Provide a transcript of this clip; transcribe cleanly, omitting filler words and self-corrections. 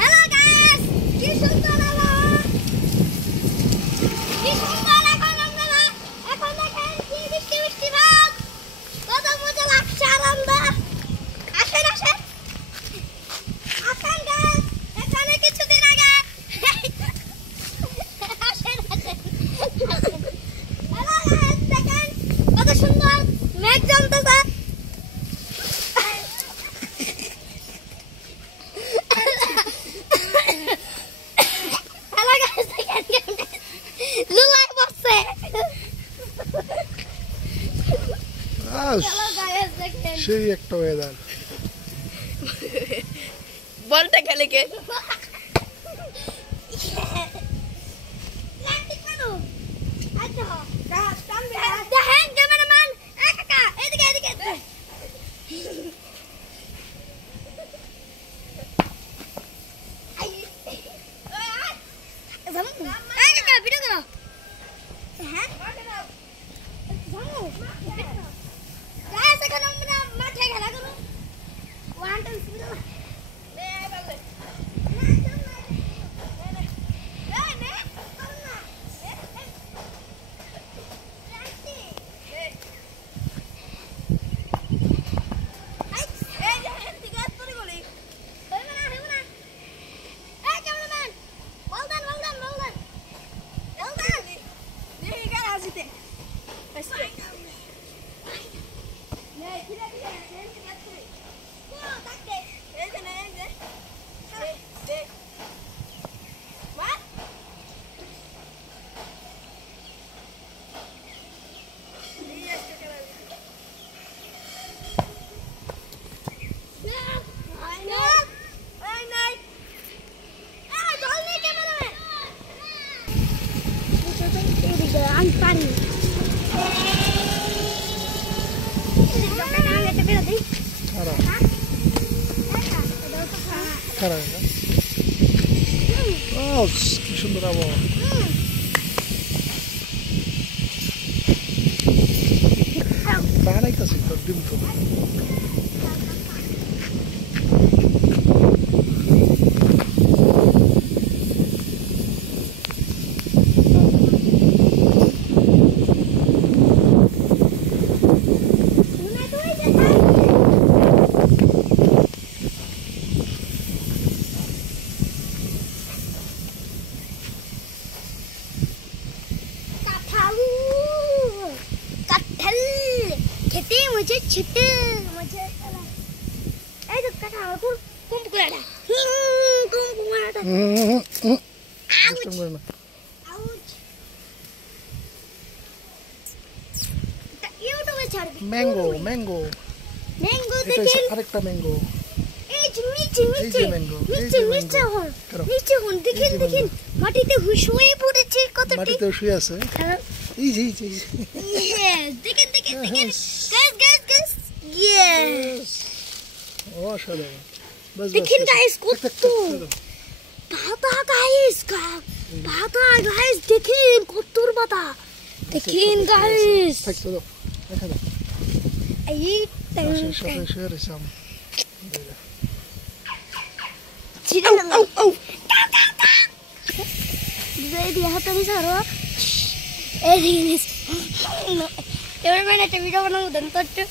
Hello guys, কি সুন্দর আলো, কি সুন্দর এখন আপনারা এখন দেখেন কি বৃষ্টি বৃষ্টি ভাব, কত মজা লাগছে আনন্দ। আসেন আসেন আসেন গাইস, এখানে কিছুদিন আগে আসেন আসেন। হ্যালো গাইস, দেখেন কত সুন্দর মেঘ জমতেছে। সেই একটা ওয়েদার বলটা খেলে কে কি সুন্দর আবহাওয়া। বানাইতেছি তোর ডিম তো मुझे छिटे मुझे ए तो कटा कुम कुराडा कुम कुराडा आउच यूट्यूबे ছাড় দে ম্যাঙ্গো ম্যাঙ্গো ম্যাঙ্গো দেখেন আরেকটা ম্যাঙ্গো এই যে নিচে নিচে নিচে হন নিচে হন দেখেন দেখেন মাটিতে শুয়ে পড়েছে কতটি মাটিতে শুয়ে আছে এই যে দেখেন দেখেন দেখেন গাইস গাইস ইয়েস ও শালা বস দেখেন গাইস কত পাতা গাইস পাতা গাইস দেখেন কতর পাতা দেখেন গাইস থাকতো দেখা দাও এই সাথে শেয়ার ইসাম চিড়ে আউ আউ বেবি হাতনি সারো এই জিনিস এবার মানে একটা ভিডিও বানাবো দেন তো